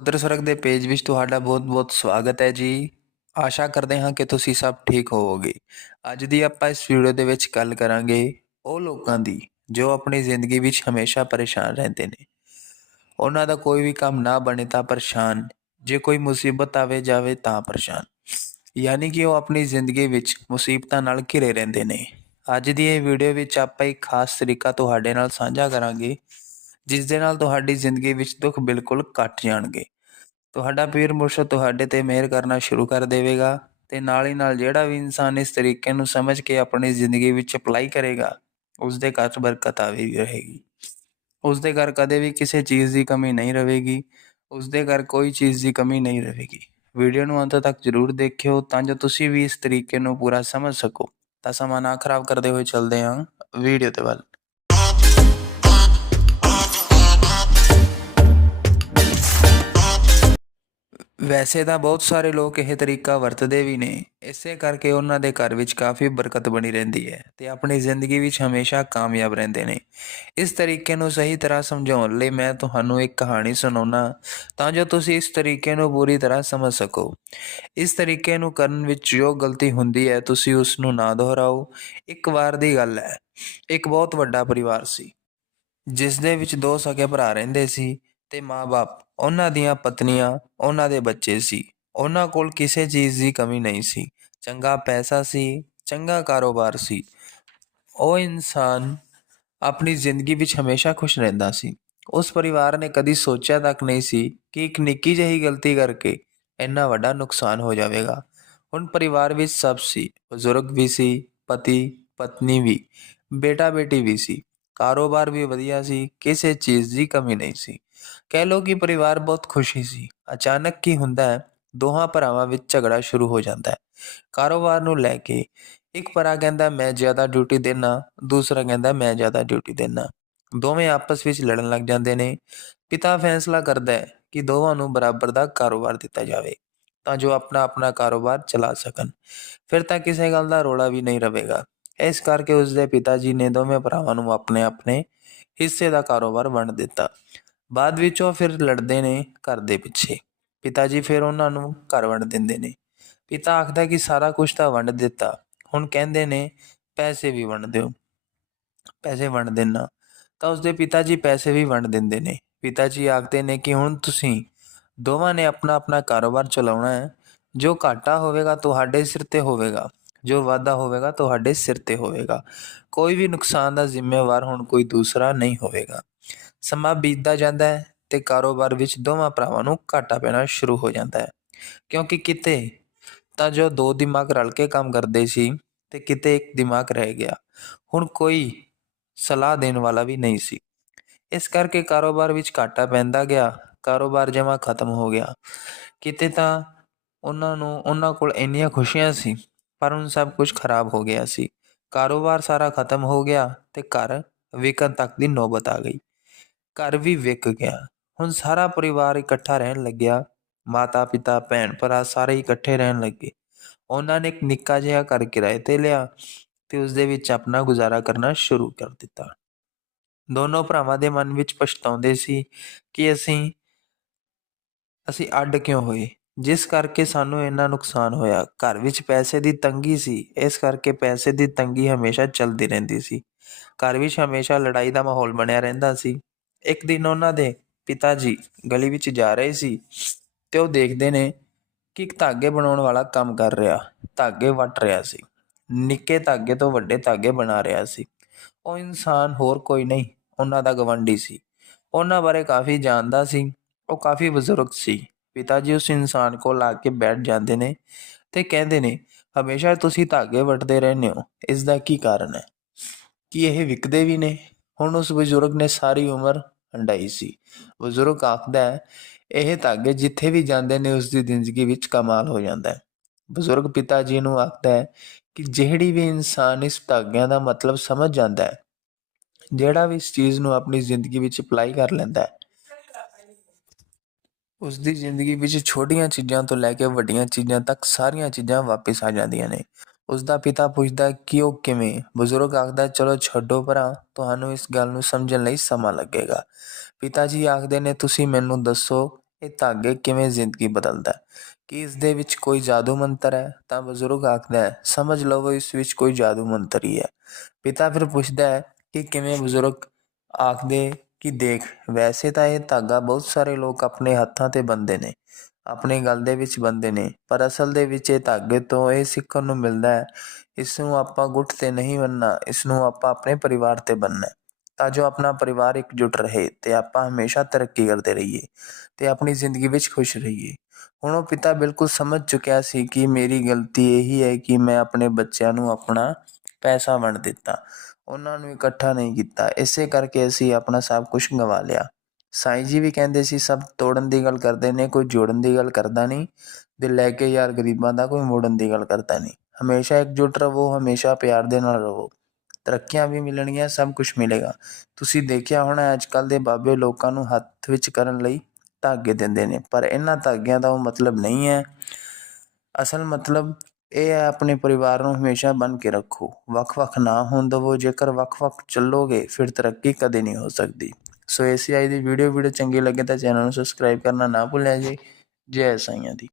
ਉਧਰ ਸਵਰਗ ਦੇ ਪੇਜ ਵਿੱਚ ਤੁਹਾਡਾ ਬਹੁਤ-ਬਹੁਤ ਸਵਾਗਤ ਹੈ ਜੀ। ਆਸ਼ਾ ਕਰਦੇ ਹਾਂ ਕਿ ਤੁਸੀਂ ਸਭ ਠੀਕ ਹੋਵੋਗੇ। ਅੱਜ ਦੀ ਆਪਾਂ ਇਸ ਵੀਡੀਓ ਦੇ ਵਿੱਚ ਗੱਲ ਕਰਾਂਗੇ ਉਹ ਲੋਕਾਂ ਦੀ, ਜੋ ਆਪਣੀ ਜ਼ਿੰਦਗੀ ਵਿੱਚ ਹਮੇਸ਼ਾ ਪਰੇਸ਼ਾਨ ਰਹਿੰਦੇ ਨੇ। ਉਹਨਾਂ ਦਾ ਕੋਈ ਵੀ ਕੰਮ ਨਾ ਬਣੇ ਤਾਂ ਪਰੇਸ਼ਾਨ, ਜੇ ਕੋਈ ਮੁਸੀਬਤ ਆਵੇ ਜਾਵੇ ਤਾਂ ਪਰੇਸ਼ਾਨ। ਯਾਨੀ ਕਿ ਉਹ ਆਪਣੀ ਜ਼ਿੰਦਗੀ ਵਿੱਚ ਮੁਸੀਬਤਾਂ ਨਾਲ ਘਿਰੇ ਰਹਿੰਦੇ ਨੇ। ਅੱਜ ਦੀ ਇਹ ਵੀਡੀਓ ਵਿੱਚ ਆਪਾਂ ਇੱਕ ਖਾਸ ਤਰੀਕਾ ਤੁਹਾਡੇ ਨਾਲ ਸਾਂਝਾ ਕਰਾਂਗੇ ਜਿਸ ਦੇ ਨਾਲ ਤੁਹਾਡੀ ਜ਼ਿੰਦਗੀ ਵਿੱਚ ਦੁੱਖ ਬਿਲਕੁਲ ਘਟ ਜਾਣਗੇ। ਤੁਹਾਡਾ ਪੀਰ ਮੁਰਸ਼ਦ ਤੁਹਾਡੇ ਤੇ ਮਿਹਰ ਕਰਨਾ ਸ਼ੁਰੂ ਕਰ ਦੇਵੇਗਾ ਤੇ ਨਾਲ ਹੀ ਨਾਲ ਜਿਹੜਾ ਵੀ ਇਨਸਾਨ ਇਸ ਤਰੀਕੇ ਨੂੰ ਸਮਝ ਕੇ ਆਪਣੀ ਜ਼ਿੰਦਗੀ ਵਿੱਚ ਅਪਲਾਈ ਕਰੇਗਾ ਉਸ ਦੇ ਘਰ 'ਚ ਬਰਕਤ ਆਵੇਗੀ ਰਹੇਗੀ। ਉਸ ਦੇ ਘਰ ਕਦੇ ਵੀ ਕਿਸੇ ਚੀਜ਼ ਦੀ ਕਮੀ ਨਹੀਂ ਰਹੇਗੀ ਉਸ ਦੇ ਘਰ ਕੋਈ ਚੀਜ਼ ਦੀ ਕਮੀ ਨਹੀਂ ਰਹੇਗੀ। ਵੀਡੀਓ ਨੂੰ ਅੰਤ ਤੱਕ ਜ਼ਰੂਰ ਦੇਖਿਓ ਤਾਂ ਜੋ ਤੁਸੀਂ ਵੀ ਇਸ ਤਰੀਕੇ ਨੂੰ ਪੂਰਾ ਸਮਝ ਸਕੋ। ਤਾਂ ਸਮਾਂ ਨਾ ਖਰਾਬ ਕਰਦੇ ਹੋਏ ਚੱਲਦੇ ਹਾਂ ਵੀਡੀਓ ਦੇ ਵੱਲ। ਵੈਸੇ ਤਾਂ ਬਹੁਤ ਸਾਰੇ ਲੋਕ ਇਹ ਤਰੀਕਾ ਵਰਤਦੇ ਵੀ ਨੇ। ਇਸੇ ਕਰਕੇ ਉਹਨਾਂ ਦੇ ਘਰ ਵਿੱਚ ਕਾਫੀ ਬਰਕਤ ਬਣੀ ਰਹਿੰਦੀ ਹੈ ਤੇ ਆਪਣੀ ਜ਼ਿੰਦਗੀ ਵਿੱਚ ਹਮੇਸ਼ਾ ਕਾਮਯਾਬ ਰਹਿੰਦੇ ਨੇ। ਇਸ ਤਰੀਕੇ ਨੂੰ ਸਹੀ ਤਰ੍ਹਾਂ ਸਮਝਾਉਣ ਲਈ ਮੈਂ ਤੁਹਾਨੂੰ ਇੱਕ ਕਹਾਣੀ ਸੁਣਾਉਣਾ ਤਾਂ ਜੋ ਤੁਸੀਂ ਇਸ ਤਰੀਕੇ ਨੂੰ ਪੂਰੀ ਤਰ੍ਹਾਂ ਸਮਝ ਸਕੋ। ਇਸ ਤਰੀਕੇ ਨੂੰ ਕਰਨ ਵਿੱਚ ਜੋ ਗਲਤੀ ਹੁੰਦੀ ਹੈ, ਤੁਸੀਂ ਉਸ ਨੂੰ ਨਾ ਦੁਹਰਾਓ। ਇੱਕ ਵਾਰ ਦੀ ਗੱਲ ਹੈ। ਇੱਕ ਬਹੁਤ ਵੱਡਾ ਪਰਿਵਾਰ ਸੀ। ਜਿਸ ਦੇ ਵਿੱਚ ਦੋ ਸਕੇ ਭਰਾ ਰਹਿੰਦੇ ਸੀ। ਤੇ ਮਾਪੇ ਉਹਨਾਂ ਦੀਆਂ ਪਤਨੀਆਂ, ਉਹਨਾਂ ਦੇ ਬੱਚੇ ਸੀ। ਉਹਨਾਂ ਕੋਲ ਕਿਸੇ ਚੀਜ਼ ਦੀ ਕਮੀ ਨਹੀਂ ਸੀ। ਚੰਗਾ ਪੈਸਾ ਸੀ, ਚੰਗਾ ਕਾਰੋਬਾਰ ਸੀ। ਉਹ ਇਨਸਾਨ ਆਪਣੀ ਜ਼ਿੰਦਗੀ ਵਿੱਚ ਹਮੇਸ਼ਾ ਖੁਸ਼ ਰਹਿੰਦਾ ਸੀ। ਉਸ ਪਰਿਵਾਰ ਨੇ ਕਦੀ ਸੋਚਿਆ ਤੱਕ ਨਹੀਂ ਸੀ ਕਿ ਇੱਕ ਨਿੱਕੀ ਜਿਹੀ ਗਲਤੀ ਕਰਕੇ ਇੰਨਾ ਵੱਡਾ ਨੁਕਸਾਨ ਹੋ ਜਾਵੇਗਾ। ਹੁਣ ਪਰਿਵਾਰ ਵਿੱਚ ਸਭ ਸੀ। ਬਜ਼ੁਰਗ ਵੀ ਸੀ, ਪਤੀ, ਪਤਨੀ ਵੀ ਬੇਟਾ ਬੇਟੀ ਵੀ ਸੀ। ਕਾਰੋਬਾਰ ਵੀ ਵਧੀਆ ਸੀ, ਕਿਸੇ ਚੀਜ਼ ਦੀ ਕਮੀ ਨਹੀਂ ਸੀ। ਕਹਿ ਲੋ ਕਿ ਪਰਿਵਾਰ ਬਹੁਤ ਖੁਸ਼ੀ ਸੀ। ਅਚਾਨਕ ਕੀ ਹੁੰਦਾ ਹੈ, ਦੋਹਾਂ ਭਰਾਵਾਂ ਵਿੱਚ ਝਗੜਾ ਸ਼ੁਰੂ ਹੋ ਜਾਂਦਾ ਹੈ। ਕਾਰੋਬਾਰ ਨੂੰ ਲੈ ਕੇ ਇੱਕ ਭਰਾ ਕਹਿੰਦਾ, ਮੈਂ ਜ਼ਿਆਦਾ ਡਿਊਟੀ ਦੇਣਾ ਦੂਸਰਾ ਕਹਿੰਦਾ, ਮੈਂ ਜ਼ਿਆਦਾ ਡਿਊਟੀ ਦੇਣਾ ਦੋਵੇਂ ਆਪਸ ਵਿੱਚ ਲੜਨ ਲੱਗ ਜਾਂਦੇ ਨੇ। ਪਿਤਾ ਫੈਸਲਾ ਕਰਦਾ ਹੈ ਕਿ ਦੋਵਾਂ ਨੂੰ ਬਰਾਬਰ ਦਾ ਕਾਰੋਬਾਰ ਦਿੱਤਾ ਜਾਵੇ, ਤਾਂ ਜੋ ਆਪਣਾ ਆਪਣਾ ਕਾਰੋਬਾਰ ਚਲਾ ਸਕਣ। ਫਿਰ ਤਾਂ ਕਿਸੇ ਗੱਲ ਦਾ ਰੋਲਾ ਵੀ ਨਹੀਂ ਰਹੇਗਾ ਇਸ ਕਰਕੇ ਉਸਦੇ ਪਿਤਾ ਜੀ ਨੇ ਦੋਵੇਂ ਭਰਾਵਾਂ ਨੂੰ ਆਪਣੇ ਆਪਣੇ ਹਿੱਸੇ ਦਾ ਕਾਰੋਬਾਰ ਵੰਡ ਦਿੱਤਾ। ਬਾਅਦ ਵਿੱਚ ਉਹ ਫਿਰ ਲੜਦੇ ਨੇ ਘਰ ਦੇ ਪਿੱਛੇ। ਪਿਤਾ ਜੀ ਫਿਰ ਉਹਨਾਂ ਨੂੰ ਘਰ ਵੰਡ ਦਿੰਦੇ ਨੇ। ਪਿਤਾ ਆਖਦਾ ਕਿ ਸਾਰਾ ਕੁਝ ਤਾਂ ਵੰਡ ਦਿੱਤਾ। ਹੁਣ ਕਹਿੰਦੇ ਨੇ, ਪੈਸੇ ਵੀ ਵੰਡ ਦਿਓ। ਪੈਸੇ ਵੰਡ ਦੇਣਾ ਤਾਂ ਉਸਦੇ ਪਿਤਾ ਜੀ ਪੈਸੇ ਵੀ ਵੰਡ ਦਿੰਦੇ ਨੇ। ਪਿਤਾ ਜੀ ਆਖਦੇ ਨੇ ਕਿ ਹੁਣ ਤੁਸੀਂ ਦੋਵਾਂ ਨੇ ਆਪਣਾ ਆਪਣਾ ਕਾਰੋਬਾਰ ਚਲਾਉਣਾ ਹੈ। ਜੋ ਘਾਟਾ ਹੋਵੇਗਾ ਤੁਹਾਡੇ ਸਿਰ ਤੇ ਹੋਵੇਗਾ। ਜੋ ਵਾਧਾ ਹੋਵੇਗਾ ਤੁਹਾਡੇ ਸਿਰ ਤੇ ਹੋਵੇਗਾ। ਕੋਈ ਵੀ ਨੁਕਸਾਨ ਦਾ ਜ਼ਿੰਮੇਵਾਰ ਹੁਣ ਕੋਈ ਦੂਸਰਾ ਨਹੀਂ ਹੋਵੇਗਾ। ਸਮਾਂ ਬੀਤਦਾ ਜਾਂਦਾ ਹੈ ਤੇ ਕਾਰੋਬਾਰ ਵਿੱਚ ਦੋਵਾਂ ਭਰਾਵਾਂ ਨੂੰ ਘਾਟਾ ਪੈਣਾ ਸ਼ੁਰੂ ਹੋ ਜਾਂਦਾ ਹੈ। ਕਿਉਂਕਿ ਕਿਤੇ ਤਾਂ ਜੋ ਦੋ ਦਿਮਾਗ ਰਲ ਕੇ ਕੰਮ ਕਰਦੇ ਸੀ ਤੇ ਕਿਤੇ ਇੱਕ ਦਿਮਾਗ ਰਹਿ ਗਿਆ। ਹੁਣ ਕੋਈ ਸਲਾਹ ਦੇਣ ਵਾਲਾ ਵੀ ਨਹੀਂ ਸੀ। ਇਸ ਕਰਕੇ ਕਾਰੋਬਾਰ ਵਿੱਚ ਘਾਟਾ ਪੈਂਦਾ ਗਿਆ, ਕਾਰੋਬਾਰ ਜਮਾ ਖਤਮ ਹੋ ਗਿਆ। ਕਿਤੇ ਤਾਂ ਉਹਨਾਂ ਨੂੰ, ਉਹਨਾਂ ਕੋਲ ਇੰਨੀਆਂ ਖੁਸ਼ੀਆਂ ਸੀ ਪਰ ਹੁਣ ਸਭ ਕੁਝ ਖਰਾਬ ਹੋ ਗਿਆ ਸੀ। ਕਾਰੋਬਾਰ ਸਾਰਾ ਖਤਮ ਹੋ ਗਿਆ ਤੇ ਘਰ ਵਿਕਣ ਤੱਕ ਦੀ ਨੌਬਤ ਆ ਗਈ। ਘਰ ਵੀ ਵਿਕ ਗਿਆ। ਹੁਣ ਸਾਰਾ ਪਰਿਵਾਰ ਇਕੱਠਾ ਰਹਿਣ ਲੱਗਿਆ। ਮਾਤਾ, ਪਿਤਾ, ਭੈਣ ਭਰਾ ਸਾਰੇ ਇਕੱਠੇ ਰਹਿਣ ਲੱਗੇ। ਉਹਨਾਂ ਨੇ ਇੱਕ ਨਿੱਕਾ ਜਿਹਾ ਘਰ ਕਿਰਾਏ ਤੇ ਲਿਆ ਤੇ ਉਸ ਦੇ ਵਿੱਚ ਆਪਣਾ ਗੁਜ਼ਾਰਾ ਕਰਨਾ ਸ਼ੁਰੂ ਕਰ ਦਿੱਤਾ। ਦੋਨੋਂ ਭਰਾਵਾਂ ਦੇ ਮਨ ਵਿੱਚ ਪਛਤਾਉਂਦੇ ਸੀ ਕਿ ਅਸੀਂ ਅਸੀਂ ਅੱਡ ਕਿਉਂ ਹੋਏ? ਜਿਸ ਕਰਕੇ ਸਾਨੂੰ ਇੰਨਾ ਨੁਕਸਾਨ ਹੋਇਆ। ਘਰ ਵਿੱਚ ਪੈਸੇ ਦੀ ਤੰਗੀ ਸੀ, ਇਸ ਕਰਕੇ ਪੈਸੇ ਦੀ ਤੰਗੀ ਹਮੇਸ਼ਾ ਚੱਲਦੀ ਰਹਿੰਦੀ ਸੀ। ਘਰ ਵਿੱਚ ਹਮੇਸ਼ਾ ਲੜਾਈ ਦਾ ਮਾਹੌਲ ਬਣਿਆ ਰਹਿੰਦਾ ਸੀ। ਇੱਕ ਦਿਨ ਉਹਨਾਂ ਦੇ ਪਿਤਾ ਜੀ ਗਲੀ ਵਿੱਚ ਜਾ ਰਹੇ ਸੀ ਤੇ ਉਹ ਦੇਖਦੇ ਨੇ ਕਿ ਇੱਕ ਧਾਗੇ ਬਣਾਉਣ ਵਾਲਾ ਕੰਮ ਕਰ ਰਿਹਾ। ਧਾਗੇ ਵੱਟ ਰਿਹਾ ਸੀ। ਨਿੱਕੇ ਧਾਗੇ ਤੋਂ ਵੱਡੇ ਧਾਗੇ ਬਣਾ ਰਿਹਾ ਸੀ। ਉਹ ਇਨਸਾਨ ਹੋਰ ਕੋਈ ਨਹੀਂ, ਉਹਨਾਂ ਦਾ ਗਵੰਡੀ ਸੀ। ਉਹਨਾਂ ਬਾਰੇ ਕਾਫੀ ਜਾਣਦਾ ਸੀ। ਉਹ ਕਾਫੀ ਬਜ਼ੁਰਗ ਸੀ। ਪਿਤਾ ਜੀ ਉਸ ਇਨਸਾਨ ਕੋਲ ਆ ਕੇ ਬੈਠ ਜਾਂਦੇ ਨੇ ਤੇ ਕਹਿੰਦੇ ਨੇ, ਹਮੇਸ਼ਾ ਤੁਸੀਂ ਧਾਗੇ ਵੱਟਦੇ ਰਹਿੰਦੇ ਹੋ। ਇਸ ਦਾ ਕੀ ਕਾਰਨ ਹੈ? ਕਿ ਇਹ ਵਿਕਦੇ ਵੀ ਨੇ? ਹੁਣ ਉਸ ਬਜ਼ੁਰਗ ਨੇ ਸਾਰੀ ਉਮਰ ਹੰਡਾਈ ਸੀ। ਬਜ਼ੁਰਗ ਆਖਦਾ ਹੈ, ਇਹ ਧਾਗੇ ਜਿੱਥੇ ਵੀ ਜਾਂਦੇ ਨੇ, ਉਸ ਦੀ ਜ਼ਿੰਦਗੀ ਵਿੱਚ ਕਮਾਲ ਹੋ ਜਾਂਦਾ ਹੈ। ਬਜ਼ੁਰਗ ਪਿਤਾ ਜੀ ਨੂੰ ਆਖਦਾ ਹੈ ਕਿ ਜਿਹੜੀ ਵੀ ਇਨਸਾਨ ਇਸ ਧਾਗਿਆਂ ਦਾ ਮਤਲਬ ਸਮਝ ਜਾਂਦਾ ਹੈ, ਜਿਹੜਾ ਵੀ ਇਸ ਚੀਜ਼ ਨੂੰ ਆਪਣੀ ਜ਼ਿੰਦਗੀ ਵਿੱਚ ਅਪਲਾਈ ਕਰ ਲੈਂਦਾ ਹੈ ਉਸ ਦੀ ਜ਼ਿੰਦਗੀ ਵਿੱਚ ਛੋਟੀਆਂ ਚੀਜ਼ਾਂ ਤੋਂ ਲੈ ਕੇ ਵੱਡੀਆਂ ਚੀਜ਼ਾਂ ਤੱਕ ਸਾਰੀਆਂ ਚੀਜ਼ਾਂ ਵਾਪਸ ਆ ਜਾਂਦੀਆਂ ਨੇ। ਉਸ ਦਾ ਪਿਤਾ ਪੁੱਛਦਾ ਕਿ ਉਹ ਕਿਵੇਂ? ਬਜ਼ੁਰਗ ਆਖਦਾ ਚਲੋ ਛੱਡੋ ਭਰਾ, ਤੁਹਾਨੂੰ ਇਸ ਗੱਲ ਨੂੰ ਸਮਝਣ ਲਈ ਸਮਾਂ ਲੱਗੇਗਾ। ਪਿਤਾ ਜੀ ਆਖਦੇ ਨੇ, ਤੁਸੀਂ ਮੈਨੂੰ ਦੱਸੋ, ਇਹ ਧਾਗੇ ਕਿਵੇਂ ਜ਼ਿੰਦਗੀ ਬਦਲਦਾ ਹੈ? ਕੀ ਇਸ ਦੇ ਵਿੱਚ ਕੋਈ ਜਾਦੂ ਮੰਤਰ ਹੈ? ਤਾਂ ਬਜ਼ੁਰਗ ਆਖਦਾ ਹੈ, ਸਮਝ ਲਵੋ ਇਸ ਵਿੱਚ ਕੋਈ ਜਾਦੂ ਮੰਤਰ ਹੀ ਹੈ। ਪਿਤਾ ਫਿਰ ਪੁੱਛਦਾ ਹੈ ਕਿ ਕਿਵੇਂ ਬਜ਼ੁਰਗ ਆਖਦੇ ਕਿ ਦੇਖ, ਵੈਸੇ ਤਾਂ ਇਹ ਧਾਗਾ ਬਹੁਤ ਸਾਰੇ ਲੋਕ ਆਪਣੇ ਹੱਥਾਂ ਤੇ ਬੰਨਦੇ ਨੇ, ਆਪਣੇ ਗਲ ਦੇ ਵਿੱਚ ਬੰਨਦੇ ਨੇ, ਪਰ ਅਸਲ ਦੇ ਵਿੱਚ ਇਹ ਧਾਗੇ ਤੋਂ ਇਹ ਸਿੱਖਣ ਨੂੰ ਮਿਲਦਾ ਹੈ, ਇਸ ਨੂੰ ਆਪਾਂ ਗੁੱਟ ਤੇ ਨਹੀਂ ਬੰਨਣਾ ਇਸ ਨੂੰ ਆਪਾਂ ਆਪਣੇ ਪਰਿਵਾਰ ਤੇ ਬੰਨਣਾ ਤਾਂ ਜੋ ਆਪਣਾ ਪਰਿਵਾਰ ਇਕਜੁੱਟ ਰਹੇ ਤੇ ਆਪਾਂ ਹਮੇਸ਼ਾ ਤਰੱਕੀ ਕਰਦੇ ਰਹੀਏ ਤੇ ਆਪਣੀ ਜ਼ਿੰਦਗੀ ਵਿੱਚ ਖੁਸ਼ ਰਹੀਏ। ਹੁਣ ਉਹ ਪਿਤਾ ਬਿਲਕੁਲ ਸਮਝ ਚੁੱਕਿਆ ਸੀ ਕਿ ਮੇਰੀ ਗਲਤੀ ਇਹੀ ਹੈ ਕਿ ਮੈਂ ਆਪਣੇ ਬੱਚਿਆਂ ਨੂੰ ਆਪਣਾ ਪੈਸਾ ਵੰਡ ਦਿੱਤਾ। ਉਹਨਾਂ ਨੂੰ ਇਕੱਠਾ ਨਹੀਂ ਕੀਤਾ। ਇਸੇ ਕਰਕੇ ਅਸੀਂ ਆਪਣਾ ਸਭ ਕੁਝ ਗਵਾ ਲਿਆ। ਸਾਈਂ ਜੀ ਵੀ ਕਹਿੰਦੇ ਸੀ, ਸਭ ਤੋੜਨ ਦੀ ਗੱਲ ਕਰਦੇ ਨੇ, ਕੋਈ ਜੋੜਨ ਦੀ ਗੱਲ ਕਰਦਾ ਨਹੀਂ ਦਿਲ ਲੈ ਕੇ ਯਾਰ ਗਰੀਬਾਂ ਦਾ ਕੋਈ ਮੋੜਨ ਦੀ ਗੱਲ ਕਰਦਾ ਨਹੀਂ। ਹਮੇਸ਼ਾ ਇਕਜੁੱਟ ਰਹੋ, ਹਮੇਸ਼ਾ ਪਿਆਰ ਦੇ ਨਾਲ ਰਹੋ। ਤਰੱਕੀਆਂ ਵੀ ਮਿਲਣਗੀਆਂ, ਸਭ ਕੁਝ ਮਿਲੇਗਾ। ਤੁਸੀਂ ਦੇਖਿਆ ਹੋਣਾ ਅੱਜ ਕੱਲ ਦੇ ਬਾਬੇ ਲੋਕਾਂ ਨੂੰ ਹੱਥ ਵਿੱਚ ਕਰਨ ਲਈ ਧਾਗੇ ਦਿੰਦੇ ਨੇ। ਪਰ ਇਹਨਾਂ ਧਾਗਿਆਂ ਦਾ ਉਹ ਮਤਲਬ ਨਹੀਂ ਹੈ। ਅਸਲ ਮਤਲਬ ਇਹ ਹੈ ਆਪਣੇ ਪਰਿਵਾਰ ਨੂੰ ਹਮੇਸ਼ਾ ਬੰਨ ਕੇ ਰੱਖੋ। ਵੱਖ-ਵੱਖ ਨਾ ਹੋਣ ਦੇਵੋ, ਜੇਕਰ ਵੱਖ-ਵੱਖ ਚੱਲੋਗੇ, ਫਿਰ ਤਰੱਕੀ ਕਦੇ ਨਹੀਂ ਹੋ ਸਕਦੀ। ਸੋ ਐਸੀ ਆਈ ਦੀ ਵੀਡੀਓ ਵੀਡੀਓ ਚੰਗੀ ਲੱਗੇ ਤਾਂ ਚੈਨਲ ਨੂੰ ਸਬਸਕ੍ਰਾਈਬ ਕਰਨਾ ਨਾ ਭੁੱਲਿਆ ਜੀ। ਜੈ ਸਾਈਆਂ ਦੀ।